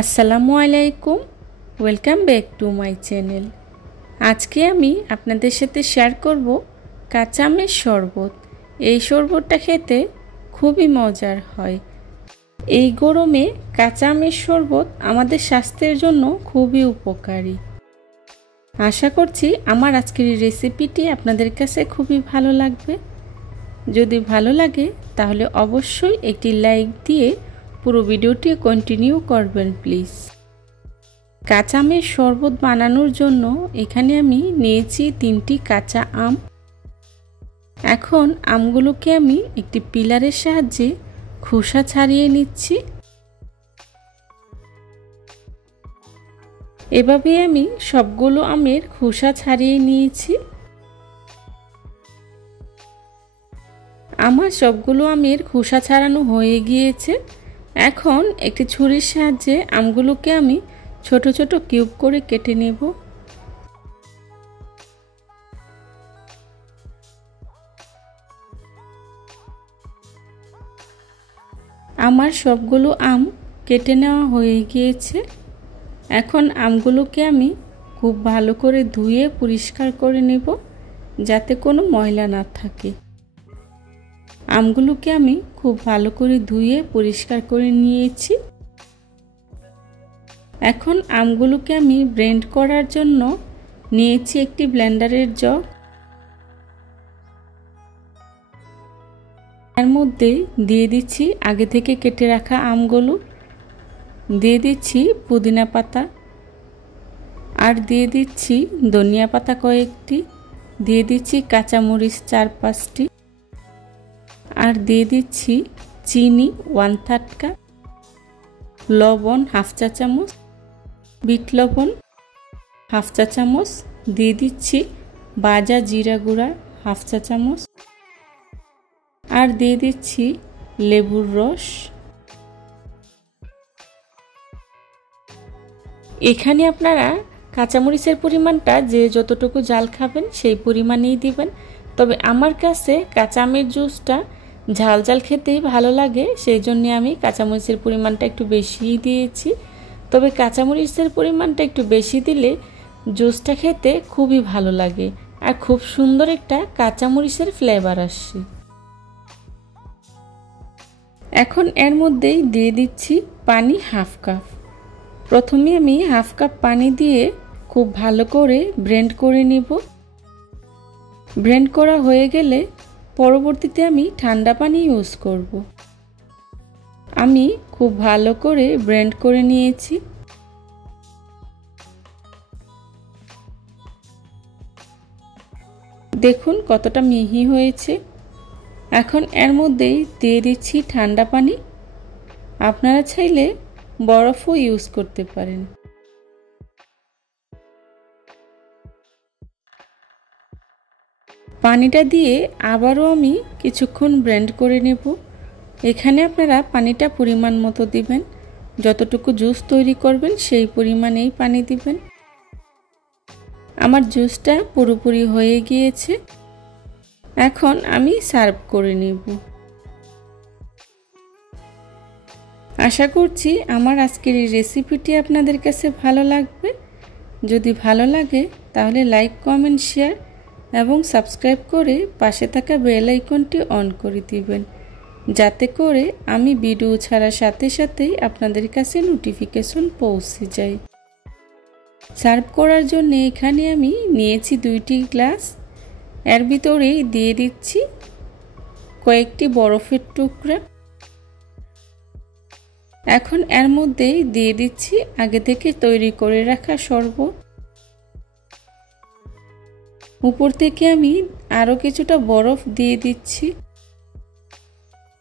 আসসালামু আলাইকুম, welcome back to my channel. আজকে আমি আপনাদের সাথে শেয়ার করব কাঁচা আমের শরবত। এই শরবতটা খেতে খুবই মজার হয়। এই গরমে কাঁচা আমের শরবত আমাদের স্বাস্থ্যের জন্য খুবই উপকারী। আশা করছি আমার আজকের এই রেসিপিটি আপনাদের কাছে খুবই ভালো লাগবে। যদি ভালো লাগে তাহলে অবশ্যই একটি লাইক দিয়ে পুরো ভিডিওটি কন্টিনিউ করবেন প্লিজ। কাঁচা আমের শরবত বানানোর জন্য এখানে আমি নিয়েছি 3টি কাঁচা আম। এখন আমগুলোকে আমি একটি পিলারের সাহায্যে খোসা ছাড়িয়ে নিচ্ছি। এভাবে আমি সবগুলো আমের খোসা ছাড়িয়ে নিয়েছি। আমার সবগুলো আমের খোসা ছাড়ানো হয়ে গিয়েছে। এখন একটি ছুরির সাহায্যে আমগুলোকে আমি ছোট ছোট কিউব করে কেটে নেব। আমার সবগুলো আম কেটে নেওয়া হয়ে গিয়েছে। এখন আমগুলোকে আমি খুব ভালো করে ধুয়ে পরিষ্কার করে নেব, যাতে কোনো ময়লা না থাকে। আমগুলোকে আমি খুব ভালো করে ধুয়ে পরিষ্কার করে নিয়েছি। এখন আমগুলোকে আমি ব্লেন্ড করার জন্য নিয়েছি একটি ব্লেন্ডারের জগ। এর মধ্যে দিয়ে দিচ্ছি আগে থেকে কেটে রাখা আমগুলো, দিয়ে দিচ্ছি পুদিনা পাতা, আর দিয়ে দিচ্ছি ধনিয়া পাতা কয়েকটি, দিয়ে দিচ্ছি কাঁচামরিচ 4-5টি, আর দিয়ে দিচ্ছি চিনি 1/3 কাপ, লবণ 1/2 চা চামচ, বিট লবণ 1/2 চা চামচ, দিয়ে দিচ্ছি ভাজা জিরা গুঁড়া 1/2 চা চামচ, আর দিয়ে দিচ্ছি লেবুর রস। এখানে আপনারা কাঁচামরিচের পরিমাণটা যে যতটুকু ঝাল খাবেন সেই পরিমাণেই দিবেন। তবে আমার কাছে কাঁচা আমের জুসটা ঝাল ঝাল খেতেই ভালো লাগে, সেই জন্য আমি কাঁচামরিচের পরিমাণটা একটু বেশিই দিয়েছি। তবে কাঁচামরিচের পরিমাণটা একটু বেশি দিলে জুসটা খেতে খুবই ভালো লাগে আর খুব সুন্দর একটা কাঁচামরিচের ফ্লেভার আসে। এখন এর মধ্যেই দিয়ে দিচ্ছি পানি 1/2 কাপ। প্রথমে আমি 1/2 কাপ পানি দিয়ে খুব ভালো করে ব্লেন্ড করে নিব। ব্লেন্ড করা হয়ে গেলে পরবর্তীতে আমি ঠান্ডা পানি ইউজ করব। আমি খুব ভালো করে ব্লেন্ড করে নিয়েছি। দেখুন কতটা মিহি হয়েছে। এখন এর মধ্যেই দিয়ে দিচ্ছি ঠান্ডা পানি। আপনারা চাইলে বরফও ইউজ করতে পারেন। পানিটা দিয়ে আবারও আমি কিছুক্ষণ ব্লেন্ড করে নেব। এখানে আপনারা পানিটা পরিমাণ মতো দিবেন, যতটুকু জুস তৈরি করবেন সেই পরিমাণেই পানি দিবেন। আমার জুসটা পুরোপুরি হয়ে গিয়েছে। এখন আমি সার্ভ করে নেব। আশা করছি আমার আজকের এই রেসিপিটি আপনাদের কাছে ভালো লাগবে। যদি ভালো লাগে তাহলে লাইক, কমেন্ট, শেয়ার এবং সাবস্ক্রাইব করে পাশে থাকা বেল আইকনটি অন করে দিবেন, যাতে করে আমি ভিডিও ছাড়ার সাথে সাথেই আপনাদের কাছে নোটিফিকেশন পৌঁছে যায়। সার্ভ করার জন্য এখানে আমি নিয়েছি 2টি গ্লাস। এর ভিতরেই দিয়ে দিচ্ছি কয়েকটি বরফের টুকরা। এখন এর মধ্যেই দিয়ে দিচ্ছি আগে থেকে তৈরি করে রাখা শরবত। উপর থেকে আমি আরও কিছুটা বরফ দিয়ে দিচ্ছি।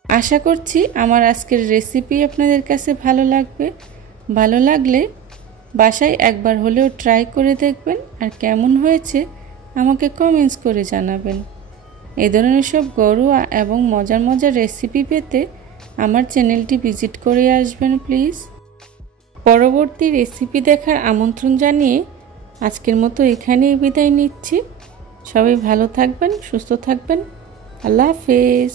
আশা করছি আমার আজকের রেসিপি আপনাদের কাছে ভালো লাগবে। ভালো লাগলে বাসায় একবার হলেও ট্রাই করে দেখবেন, আর কেমন হয়েছে আমাকে কমেন্টস করে জানাবেন। এই ধরনের সব ঘরোয়া এবং মজার মজার রেসিপি পেতে আমার চ্যানেলটি ভিজিট করে আসবেন প্লিজ। পরবর্তী রেসিপি দেখার আমন্ত্রণ জানিয়ে আজকের মতো এখানেই বিদায় নিচ্ছি। সবাই ভালো থাকবেন, সুস্থ থাকবেন। আল্লাহ হাফেজ।